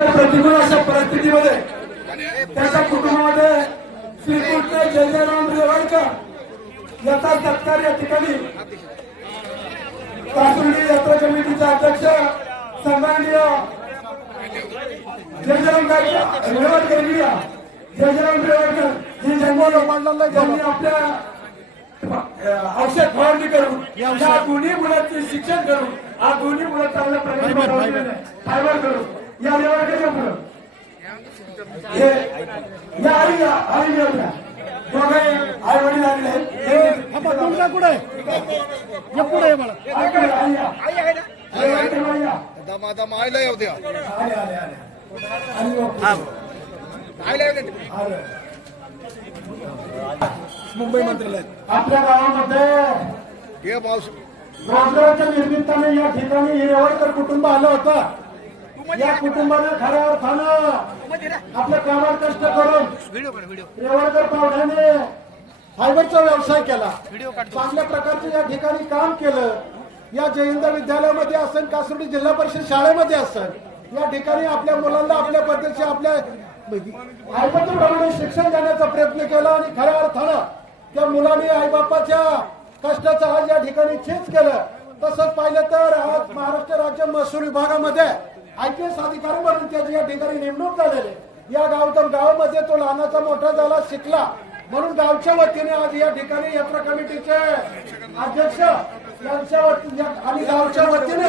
प्रतिकूल अशा परिस्थितीमध्ये त्याच्या कुटुंबामध्ये श्रीकृष्ण जयराम रेवाडकर याचा सत्कार या ठिकाणी कासुर्डी यात्रा कमिटीचे अध्यक्ष सन्माननीय जयराम रेवाडकर जयराम रेवाडकर हे जन्म त्यांनी आपल्या औषध फवारणी करून या दोन्ही मुलांचे शिक्षण करून हा दोन्ही मुलं चांगल्या प्रकारे फायबर करून. या रेवाडकरच्या मुलं हे या आई या आई दोघे आई वडील आहेत. हे तुमचा कुठे आहे? पुढे मला. दमा दमा आयला येऊ द्या. आयला येऊ द्या. मुंबई मंत्रालय आपल्या गावामध्ये हे मावशी रोजगाराच्या निर्मित्ताने या ठिकाणी रेवडकर कुटुंब आलं होतं. या कुटुंबाने खऱ्या अर्थानं आपल्या कामात कष्ट करून रेवडकर पावड्याने फायबरचा व्यवसाय केला. चांगल्या प्रकारचे या ठिकाणी काम केलं. या जयंत विद्यालयामध्ये असेल कासुर्डी जिल्हा परिषद शाळेमध्ये असेल या ठिकाणी आपल्या मुलांना आपल्या पद्धतीचे आपल्या आईपतीप्रमाणे शिक्षण देण्याचा प्रयत्न केला आणि खऱ्या अर्थानं त्या मुलांनी आईबापाच्या कष्टाचं आज या ठिकाणी छेच केलं. तसंच पाहिलं तर आज महाराष्ट्र राज्य महसूल विभागामध्ये आय पी एस अधिकारी म्हणून त्याची या ठिकाणी नेमणूक झालेली या गावतम गावामध्ये तो लहानाचा मोठा झाला शिकला. म्हणून गावच्या वतीने आज या ठिकाणी यात्रा कमिटीचे अध्यक्ष यांच्या या- आणि गावच्या वतीने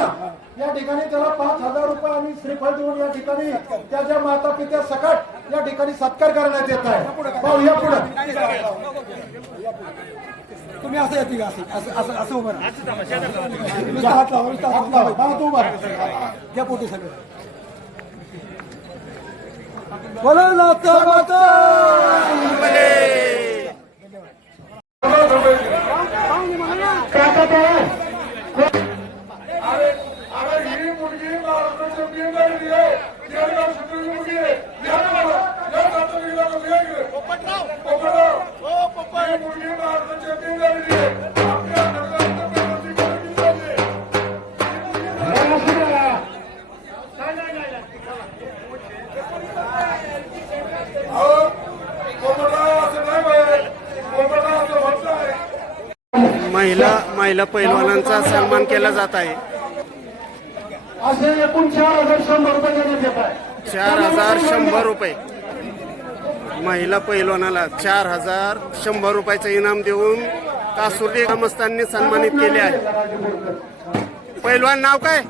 या ठिकाणी त्याला पाच हजार रुपये आणि श्रीफळ देऊन या ठिकाणी त्याच्या माता पित्या सकट या ठिकाणी सत्कार करण्यात येत आहे. पाहूया पुढे. तुम्ही असं येते का असं असं असं असं उभं राहा. नुसता हात लावा, नुसता हात लावा. बाळा, तू उभा राहा. घ्या पोटी सगळं बोला लाता माता अरे अरे ही मुलगी मी ही नाही महिला महिला पैलवानांचा सन्मान केला जात आहे. असे एकूण चार हजार शंभर रुपये देण्यात येत आहे. चार हजार शंभर रुपये. महिला पैलवानाला चार हजार शंभर रुपयाचं इनाम देऊन कासुर्डी ग्रामस्थांनी सन्मानित केले आहे. पैलवान नाव काय?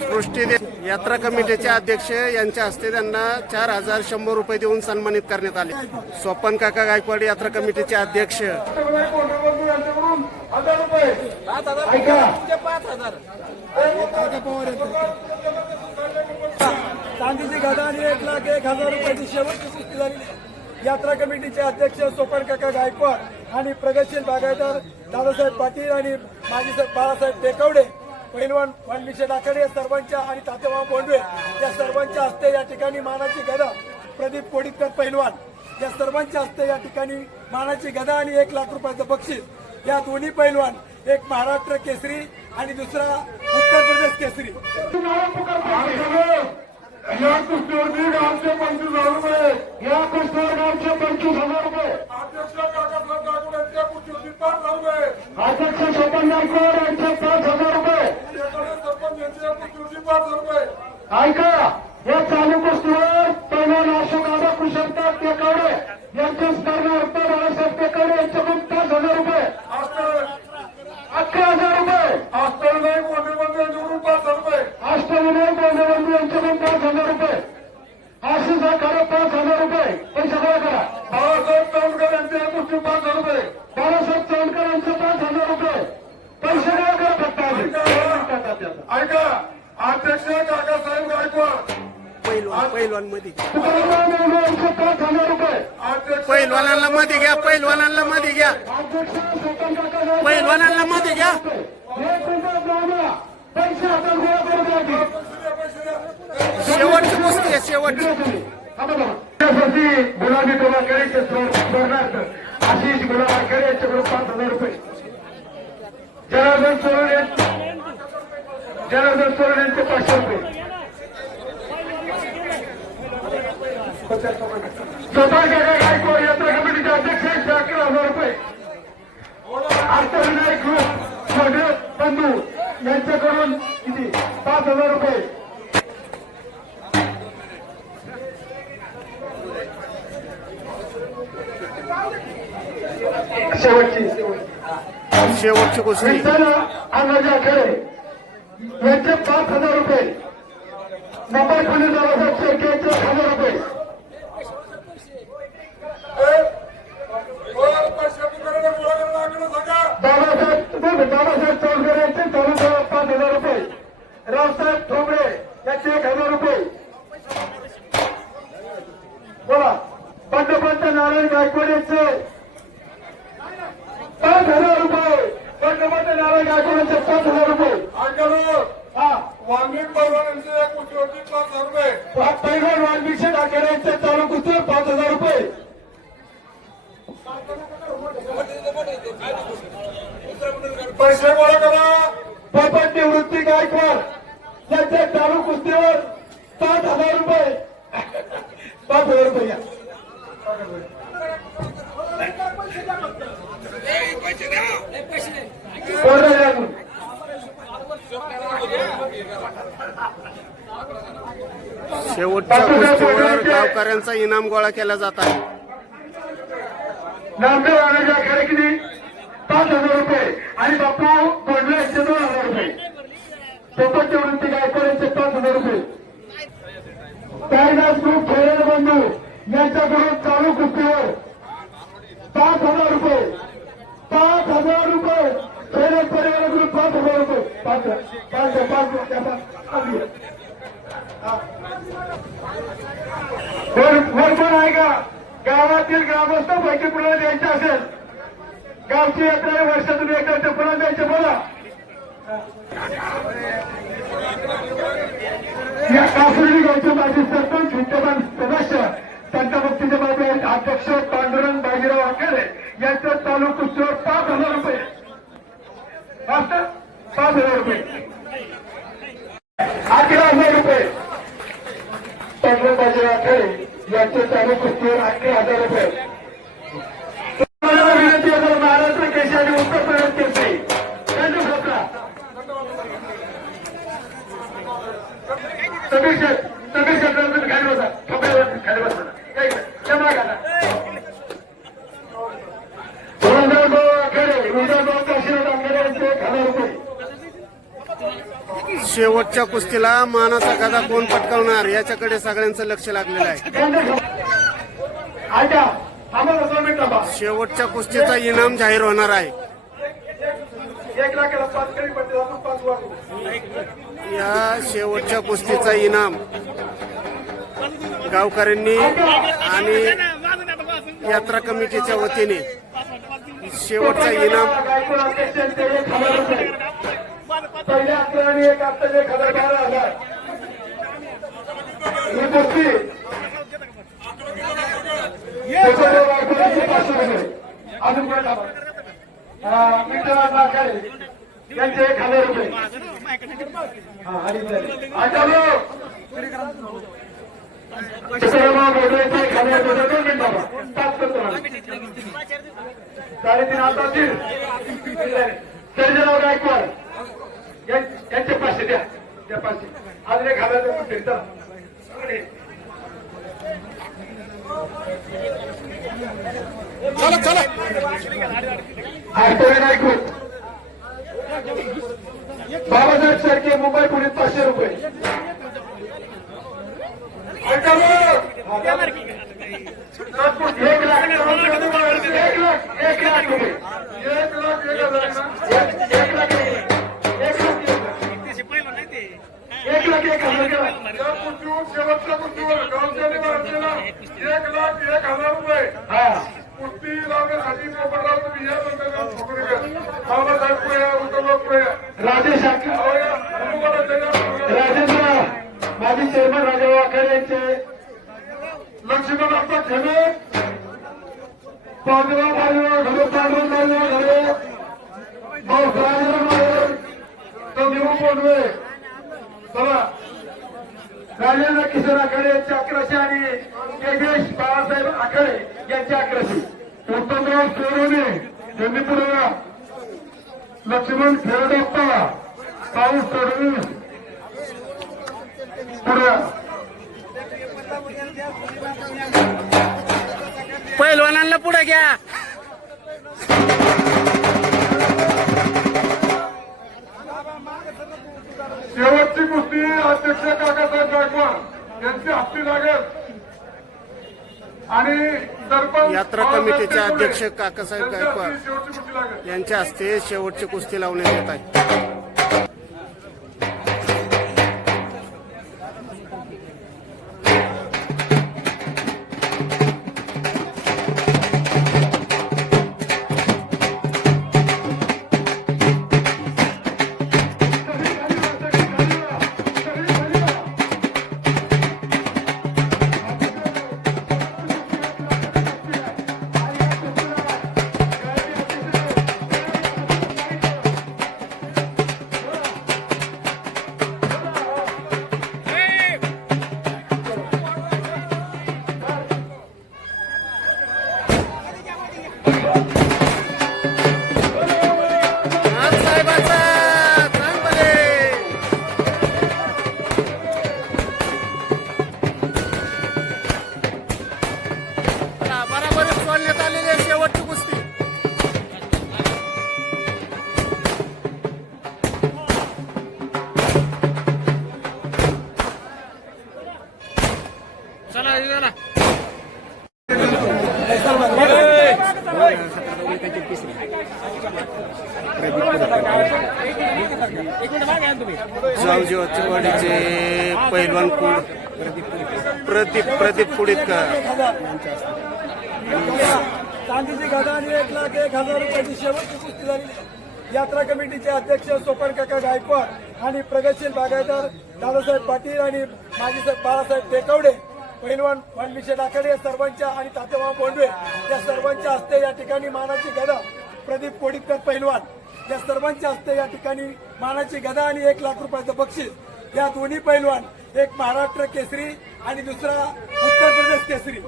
सृष्टी दे यात्रा कमिटीचे अध्यक्ष यांच्या हस्ते त्यांना चार हजार शंभर रुपये देऊन सन्मानित करण्यात आले. स्वपन काका गायकवाड यात्रा कमिटीचे अध्यक्ष. हजार रुपये. ऐका. चांदीची गदा आणि एक लाख एक हजार रुपयाची शेवटची कुस्ती झालेली आहे. यात्रा कमिटीचे अध्यक्ष सोपन काका गायकवाड आणि प्रगतशील बागायतदार दादासाहेब पाटील आणि माजी साहेब बाळासाहेब टेकवडे पैलवान वाल्मिशे डाकडे सर्वांच्या आणि तातेमाव बोंडवे या सर्वांच्या हस्ते या ठिकाणी मानाची गदा प्रदीप कोडितकर पैलवान या सर्वांच्या हस्ते या ठिकाणी मानाची गदा आणि एक लाख रुपयाचं बक्षीस. या दोन्ही पैलवान एक महाराष्ट्र केसरी आणि दुसरा उत्तर प्रदेश केसरी. या कुस्तीवरती गावचे पंचवीस हजार रुपये या कृष्णावर गावचे पंचवीस हजार रुपये अध्यक्ष काकासाहेब गायकवाड यांच्या कुस्तीवरती पाच हजार रुपये अध्यक्ष सोपन गायकवाड यांचे पाच हजार रुपये. सरपंच यांच्या पाच हजार रुपये ऐका या चालू कुस्तीवर पैलवान अशोक आबा कुशलता टेकवडे यांचे स्मरणार्थ बाळासाहेब टेकवडे यांच्याकडून पाच हजार रुपये आस्तर अकरा हजार रुपये आस्तर नाही कोटीमध्ये यांच्याकडून पाच हजार रुपये अष्टविनायक गोंधळबंधू यांच्याकडून पाच हजार रुपये आशिष आखाडे पाच हजार रुपये पैसे गोळा करा बाळासाहेब चावडकर यांच्या कुस्ती पाच हजार रुपये बाळासाहेब चौंडकर यांचे पाच हजार रुपये पैसे गोळा करा फक्त आधी. ऐका अध्यक्ष काकासाहेब गायकवाड पैलवान पैलवानमध्ये पैलवानांना मध्ये घ्या पैलवानांना मध्ये घ्या. पैलवानांना मध्ये घ्या हे. शेवटची कुस्ती आहे शेवटची त्यासाठी गुलाबी स्मरणार्थ आशिष यांच्याकडून पाच हजार रुपये जनार्दन जनार्दन सोरण यांचे पाचशे रुपये. स्वतः गायकवाड यात्रा कमिटीचे अध्यक्ष अकरा हजार रुपये. अष्टविनायक ग्रुप छोटे बंधू यांच्याकडून किती? पाच हजार रुपये. शेवटची. शेवटची विठ्ठल अण्णाजी आखेडे यांचे पाच हजार रुपये. मुंबई पोलीस दलाचे शेळके यांचे एक हजार रुपये. दादासाहेब दादासाहेब चौधरी यांचे चालू पाच हजार रुपये रावसाहेब ठोंबरे यांचे एक हजार रुपये बोला पंतप्रंत नारायण गायकवाड यांचे पाच हजार रुपये पंतप्रंत नारायण गायकवाड यांचे पाच हजार रुपये हा वांगी परवान्यांचे एक कुठे पाच हजार रुपये पैलवान वाल्मिकी ठाकरे यांचे चालू कुस्तीवर पाच हजार रुपये पैसे गोळा करा पोपट निवृत्ती गायकवाड यांचे चालू कुस्तीवर पाच हजार रुपये पाच हजार रुपये घ्या. कोण द्या अजून? शेवटच्या गोष्टीवर गावकऱ्यांचा इनाम गोळा केला जात आहे. नामदेव राणाच्या आखाडे पाच हजार रुपये. आणि बाप्पा गोंडले यांचे दोन हजार रुपये. पोपट वृत्ती गायकवाड यांचे पाच हजार रुपये. कालिदास ग्रुप खेळ बंधू यांच्याकडून चालू कुस्तीवर पाच हजार रुपये. पाच हजार रुपये. खेळ परिवार ग्रुप पाच हजार रुपये. पाच पाच द्या, पाच द्या, द्या, पाच पाच द्या. हा. वर वर कोण आहे का गावातील ग्रामस्थ पैकी कुणाला द्यायचे असेल. गावची यात्रा वर्षातून एकदा ते कुणाला द्यायचे बोला. या कासुरी गावचे माजी सरपंच विद्यमान सदस्य संतभक्तीचे माझे अध्यक्ष पांडुरंग बाजीराव आखेडे यांचं चालू कुस्तीवर पाच हजार रुपये मास्तर पाच हजार रुपये अकरा हजार रुपये पांडुरंग बाजीराव आखेडे यांचे चालू कुस्तीवर अकरा हजार रुपये तुम्हाला विनंती आहे जर महाराष्ट्र केशी आणि उत्तर प्रदेश केसरी त्यांनी घेतला समीर समीर तुम्ही खाली बसा खाली बसा क्षमा करा आखेडे काशीनाथ यांचे हजार रुपये शेवटच्या कुस्तीला मानाचा गादा कोण पटकावणार? याच्याकडे सगळ्यांचं लक्ष लागलेलं आहे. शेवटच्या कुस्तीचा इनाम जाहीर होणार आहे. एक लाख पाच पडते पाच वाढ या शेवटच्या कुस्तीचा इनाम गावकऱ्यांनी आणि यात्रा कमिटीच्या वतीने शेवटचा इनाम. अजून काय यांचे एक हजार रुपये. आता ना. साडेतीन आता तीन गायकवाड यांचे पाचशे द्या त्या पाचशे अजून एक हजार फिरता चला चला आठवडे बाबासाहेब सरके मुंबई पोलीस पाचशे रुपये. एक लाख एक लाख रुपये. पांढरा पांढरा घडे पांढरा पांढरा घडे तो देऊ पोंडवे किशोर आखाडे यांच्या अकराशे आणि योगेश बाळासाहेब आखाडे यांच्या अकराशे उत्तमराव सोनवणे यांनी पुढे लक्ष्मण खेळडप्पा पाऊस सडवीस पुढे पैलवानांना पुढे घ्या. शेवटची कुस्ती अध्यक्ष काकासाहेब गायकवाड यांची हस्ती लागेल. आणि सरपंच यात्रा कमिटीचे अध्यक्ष काकासाहेब गायकवाड यांच्या हस्ते शेवटची कुस्ती लावण्यात येत आहे. जावजी वाचरवाडीचे पैलवान कुड प्रदीप प्रदीप कुडीतकर चांदीची गदा आणि एक लाख एक हजार रुपयाची शेवटची कुस्ती झाली. यात्रा कमिटीचे अध्यक्ष सोपन काका गायकवाड आणि प्रगतशील बागायतदार दादासाहेब पाटील आणि माजी साहेब बाळासाहेब टेकवडे पैलवान वाल्मिशे डाकडे या सर्वांच्या आणि तात्याबाबा बोंडवे या सर्वांच्या हस्ते या ठिकाणी मानाची गदा प्रदीप कोडितकर पैलवान या सर्वांच्या हस्ते या ठिकाणी मानाची गदा आणि एक लाख रुपयाचं बक्षीस. या दोन्ही पैलवान एक महाराष्ट्र केसरी आणि दुसरा उत्तर प्रदेश केसरी.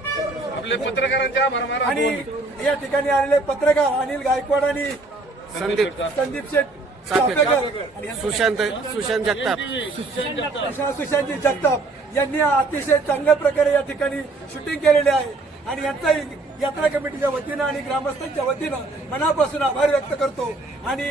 आपले पत्रकारांच्या आणि या ठिकाणी आलेले पत्रकार अनिल गायकवाड आणि संदीप संदीप शेठ. चाफेकर सुशांत सुशांत जगताप. अशा सुशांतजी जगताप यांनी अतिशय चांगल्या प्रकारे या ठिकाणी शूटिंग केलेले आहे. आणि यांचाही यात्रा कमिटीच्या वतीनं आणि ग्रामस्थांच्या वतीनं मनापासून आभार व्यक्त करतो. आणि